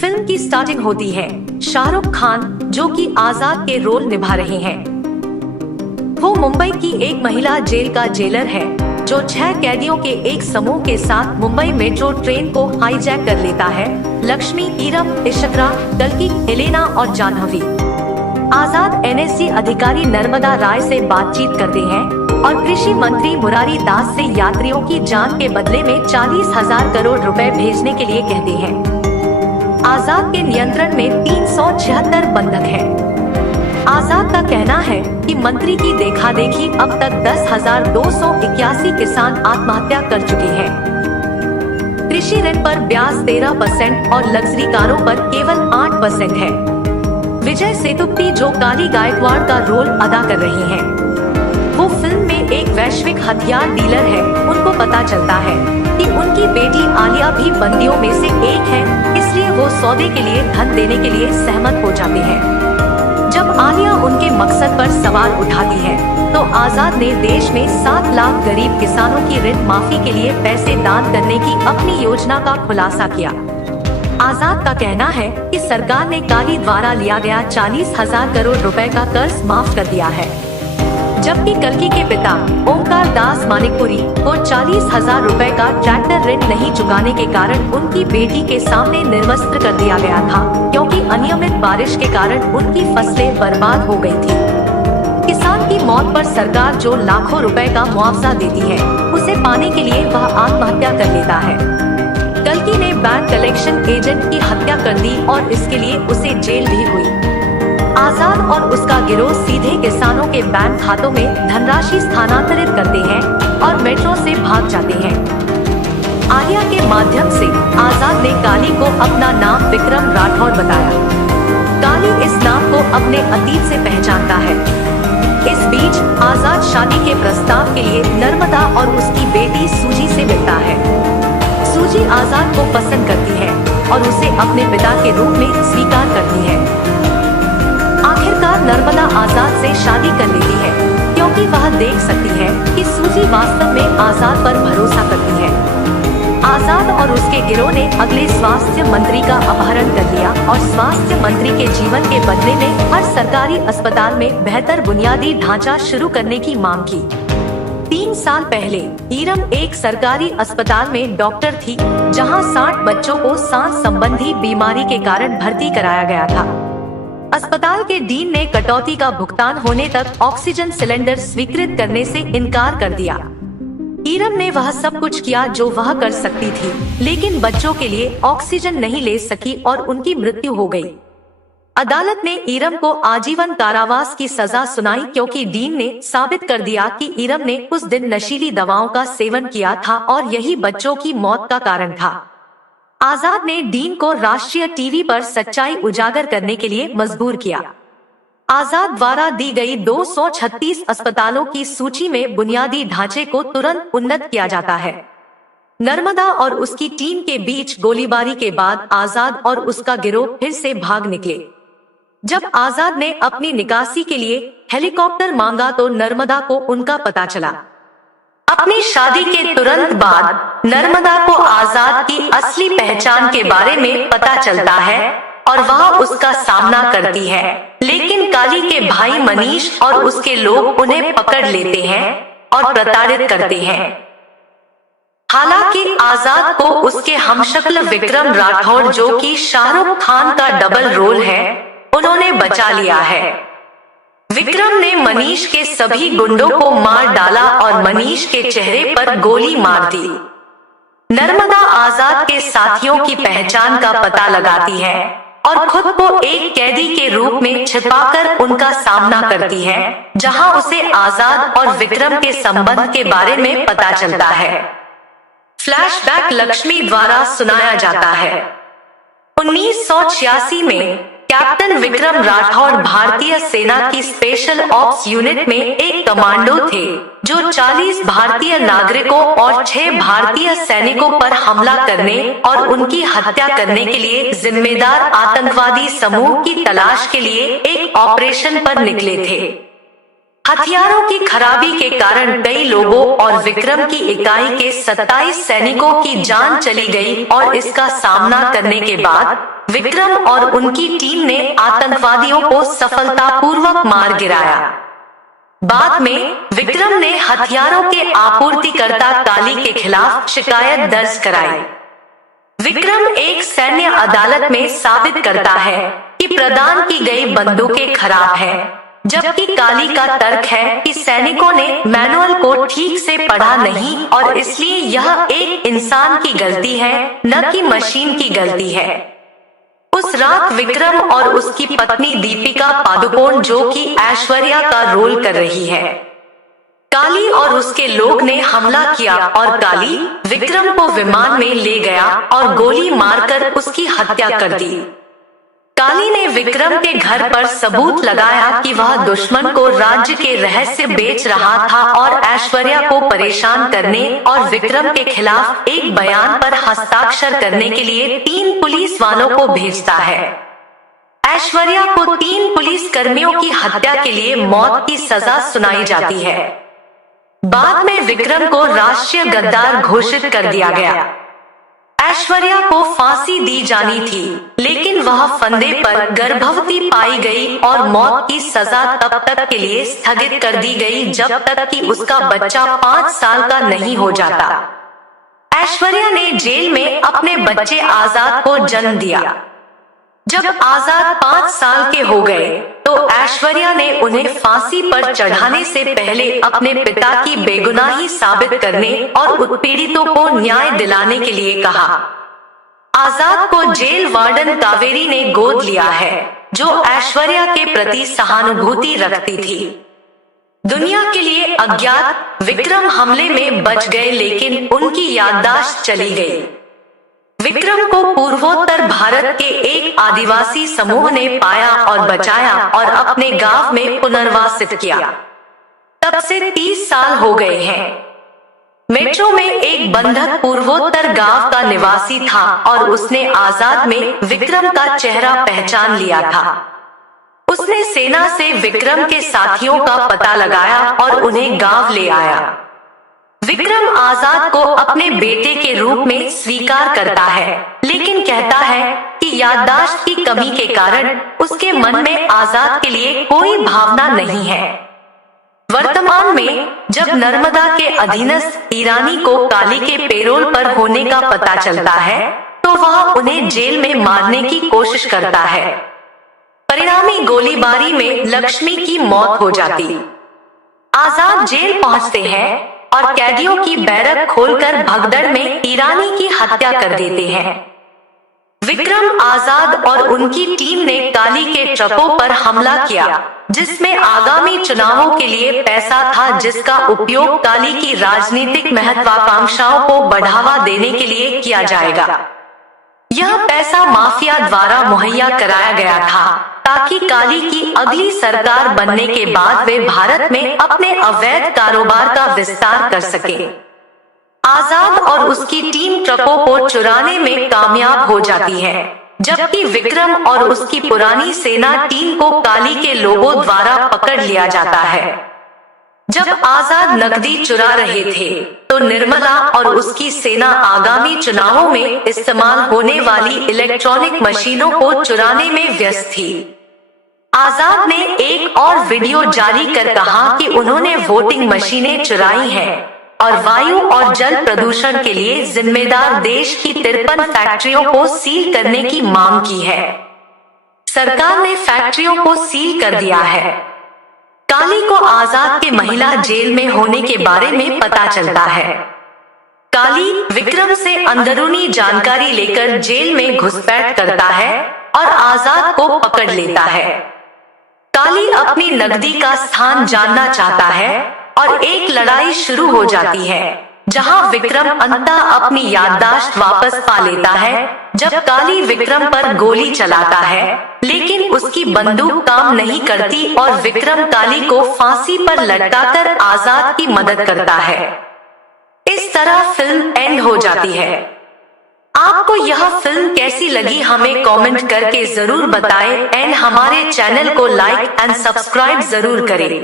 Film की starting होती है शाहरुख खान जो कि आजाद के रोल निभा रहे हैं। वो मुंबई की एक महिला जेल का जेलर है जो 6 कैदियों के एक समूह के साथ मुंबई मेट्रो ट्रेन को हाईजैक कर लेता है। लक्ष्मी, ईरम, इशकरा, कल्की, एलेना और जाह्नवी। आजाद एनएसजी अधिकारी नर्मदा राय से बातचीत करते हैं और कृषि मंत्री मुरारी दास से यात्रियों की जान के बदले में 40,000 करोड़ रुपए भेजने के लिए कहते हैं। आजाद के नियंत्रण में 376 बंधक हैं। आजाद का कहना है कि मंत्री की देखा देखी अब तक 10,281 किसान आत्महत्या कर चुके हैं। कृषि ऋण पर ब्याज 13% और लग्जरी कारों पर केवल 8% है। विजय सेतुपति जो काली गायकवाड़ का रोल अदा कर रही हैं, वो फिल्म में एक वैश्विक हथियार डीलर है। उनको पता चलता है कि उनकी बेटी आलिया भी बंदियों में से एक है, इसलिए वो सौदे के लिए धन देने के लिए सहमत हो जाते हैं। जब आलिया उनके मकसद पर सवाल उठाती है तो आजाद ने देश में 7 लाख गरीब किसानों की ऋण माफी के लिए पैसे दान करने की अपनी योजना का खुलासा किया। आजाद का कहना है कि सरकार ने काली द्वारा लिया गया 40,000 करोड़ रुपए का कर्ज माफ कर दिया है, जबकि कल्की के पिता ओंकार दास मानिकपुरी को 40,000 रुपए का ट्रैक्टर ऋण नहीं चुकाने के कारण उनकी बेटी के सामने निर्वस्त्र कर दिया गया था, क्योंकि अनियमित बारिश के कारण उनकी फसलें बर्बाद हो गई थी। किसान की मौत पर सरकार जो लाखों रुपए का मुआवजा देती है, उसे पाने के लिए वह आत्महत्या कर लेता है। कल्की ने बैंक कलेक्शन एजेंट की हत्या कर दी और इसके लिए उसे जेल भी हुई। आजाद और उसका गिरोह सीधे किसानों के बैंक खातों में धनराशि स्थानांतरित करते हैं और मेट्रो से भाग जाते हैं। आलिया के माध्यम से आजाद ने काली को अपना नाम विक्रम राठौड़ बताया। काली इस नाम को अपने अतीत से पहचानता है। इस बीच आजाद शादी के प्रस्ताव के लिए नर्मदा और उसकी बेटी सूजी से मिलता है। सूजी आजाद को पसंद करती है और उसे अपने पिता के रूप में स्वीकार करती है। आखिरकार नर्मदा आजाद से शादी कर लेती है, क्योंकि वह देख सकती है कि सूजी वास्तव में आजाद पर भरोसा करती है। आजाद और उसके गिरोह ने अगले स्वास्थ्य मंत्री का अपहरण कर लिया और स्वास्थ्य मंत्री के जीवन के बदले में हर सरकारी अस्पताल में बेहतर बुनियादी ढांचा शुरू करने की मांग की। 3 साल पहले ईरम एक सरकारी अस्पताल में डॉक्टर थी, जहां 60 बच्चों को सांस संबंधी बीमारी के कारण भर्ती कराया गया था। अस्पताल के डीन ने कटौती का भुगतान होने तक ऑक्सीजन सिलेंडर स्वीकृत करने से इनकार कर दिया। ईरम ने वह सब कुछ किया जो वह कर सकती थी, लेकिन बच्चों के लिए ऑक्सीजन नहीं ले सकी और उनकी मृत्यु हो गई। अदालत ने ईरम को आजीवन कारावास की सजा सुनाई, क्योंकि डीन ने साबित कर दिया कि ईरम ने उस दिन नशीली दवाओं का सेवन किया था और यही बच्चों की मौत का कारण था। आजाद ने डीन को राष्ट्रीय टीवी पर सच्चाई उजागर करने के लिए मजबूर किया। आजाद द्वारा दी गई 236 अस्पतालों की सूची में बुनियादी ढांचे को तुरंत उन्नत किया जाता है। नर्मदा और उसकी टीम के बीच गोलीबारी के बाद आजाद और उसका गिरोह फिर से भाग निकले। जब आजाद ने अपनी निकासी के लिए हेलीकॉप्टर मांगा तो नर्मदा को उनका पता चला। अपनी शादी के तुरंत बाद नर्मदा को आजाद की असली पहचान के बारे में पता चलता है और वह उसका सामना करती है, लेकिन काली के भाई मनीष और उसके लोग उन्हें पकड़ लेते हैं और प्रताड़ित करते हैं। हालांकि आजाद को उसके हमशक्ल विक्रम राठौड़, जो कि शाहरुख खान का डबल रोल है, उन्होंने बचा लिया है। विक्रम ने मनीष के सभी गुंडों को मार डाला और मनीष के चेहरे पर गोली मार दी। नर्मदा आजाद के साथियों की पहचान का पता लगाती है और खुद को एक कैदी के रूप में छिपाकर उनका सामना करती है, जहां उसे आजाद और विक्रम के संबंध के बारे में पता चलता है। फ्लैशबैक लक्ष्मी द्वारा सुनाया जाता है। 1986 में कैप्टन विक्रम राठौड़ भारतीय सेना की स्पेशल ऑप्स यूनिट में एक कमांडो थे, जो 40 भारतीय नागरिकों और 6 भारतीय सैनिकों पर हमला करने और उनकी हत्या करने के लिए जिम्मेदार आतंकवादी समूह की तलाश के लिए एक ऑपरेशन पर निकले थे। हथियारों की खराबी के कारण कई लोगों और विक्रम की इकाई के 27 सैनिकों की जान चली गई और इसका सामना करने के बाद विक्रम और उनकी टीम ने आतंकवादियों को सफलतापूर्वक मार गिराया। बाद में विक्रम ने हथियारों के आपूर्तिकर्ता काली के खिलाफ शिकायत दर्ज कराई। विक्रम एक सैन्य अदालत में साबित करता है कि प्रदान की गई बंदूकें खराब हैं, जबकि काली का तर्क है कि सैनिकों ने मैनुअल को ठीक से पढ़ा नहीं और इसलिए यह एक इंसान की गलती है, न कि मशीन की गलती है। उस रात विक्रम और उसकी पत्नी दीपिका पादुकोण, जो कि ऐश्वर्या का रोल कर रही है, काली और उसके लोग ने हमला किया और काली विक्रम को विमान में ले गया और गोली मारकर उसकी हत्या कर दी। काली ने विक्रम के घर पर सबूत लगाया कि वह दुश्मन को राज्य के रहस्य बेच रहा था और ऐश्वर्या को परेशान करने और विक्रम के खिलाफ एक बयान पर हस्ताक्षर करने के लिए 3 पुलिस वालों को भेजता है। ऐश्वर्या को 3 पुलिस कर्मियों की हत्या के लिए मौत की सजा सुनाई जाती है। बाद में विक्रम को राष्ट्रीय गद्दार घोषित कर दिया गया। ऐश्वर्या को फांसी दी जानी थी, लेकिन वह फंदे पर गर्भवती पाई गई और मौत की सजा तब तक के लिए स्थगित कर दी गई जब तक कि उसका बच्चा 5 साल का नहीं हो जाता। ऐश्वर्या ने जेल में अपने बच्चे आजाद को जन्म दिया। जब आजाद 5 साल के हो गए तो ऐश्वर्या ने उन्हें फांसी पर चढ़ाने से पहले अपने पिता की बेगुनाही साबित करने और उत्पीड़ितों को न्याय दिलाने के लिए कहा। आजाद को जेल वार्डन कावेरी ने गोद लिया है, जो ऐश्वर्या के प्रति सहानुभूति रखती थी। दुनिया के लिए अज्ञात विक्रम हमले में बच गए, लेकिन उनकी याददाश्त चली गई। विक्रम को पूर्वोत्तर भारत के एक आदिवासी समूह ने पाया और बचाया और अपने गांव में पुनर्वासित किया। तब से 30 साल हो गए हैं। मेट्रो में एक बंधक पूर्वोत्तर गांव का निवासी था और उसने आजाद में विक्रम का चेहरा पहचान लिया था। उसने सेना से विक्रम के साथियों का पता लगाया और उन्हें गांव ले आया। विक्रम आजाद को अपने बेटे के रूप में स्वीकार करता है, लेकिन कहता है कि याददाश्त की कमी के कारण उसके मन में आजाद के लिए कोई भावना नहीं है। वर्तमान में जब नर्मदा के अधीनस्थ ईरानी को काली के पेरोल पर होने का पता चलता है, तो वह उन्हें जेल में मारने की कोशिश करता है। परिणामी गोलीबारी में लक्ष्मी की मौत हो जाती। आजाद जेल पहुंचते हैं और कैदियों की बैरक खोलकर भगदड़ में ईरानी की हत्या कर देते हैं। विक्रम, आजाद और उनकी टीम ने काली के ट्रकों पर हमला किया, जिसमें आगामी चुनावों के लिए पैसा था, जिसका उपयोग काली की राजनीतिक महत्वाकांक्षाओं को बढ़ावा देने के लिए किया जाएगा। यह पैसा माफिया द्वारा मुहैया कराया गया था ताकि काली की अगली सरकार बनने के बाद वे भारत में अपने अवैध कारोबार का विस्तार कर सके। आजाद और उसकी टीम ट्रकों को चुराने में कामयाब हो जाती है, जबकि विक्रम और उसकी पुरानी सेना टीम को काली के लोगों द्वारा पकड़ लिया जाता है। जब आजाद नकदी चुरा रहे थे, तो निर्मला और उसकी सेना आगामी चुनावों में इस्तेमाल होने वाली इलेक्ट्रॉनिक मशीनों को चुराने में व्यस्त थी। आजाद ने एक और वीडियो जारी कर कहा कि उन्होंने वोटिंग मशीनें चुराई हैं और वायु और जल प्रदूषण के लिए जिम्मेदार देश की 53 फैक्ट्रियों को सील करने की मांग की है। सरकार ने फैक्ट्रियों को सील कर दिया है। काली को आजाद के महिला जेल में होने के बारे में पता चलता है। काली विक्रम से अंदरूनी जानकारी लेकर जेल में घुसपैठ करता है और आजाद को पकड़ लेता है। काली अपनी नकदी का स्थान जानना चाहता है और एक लड़ाई शुरू हो जाती है, जहां विक्रम अंततः अपनी याददाश्त वापस पा लेता है। जब काली विक्रम पर गोली चलाता है, लेकिन उसकी बंदूक काम नहीं करती और विक्रम काली को फांसी पर लटकाकर आजाद की मदद करता है। इस तरह फिल्म एंड हो जाती है। आपको यह फिल्म कैसी लगी हमें कमेंट करके जरूर बताएं एंड हमारे चैनल को लाइक एंड सब्सक्राइब जरूर करें।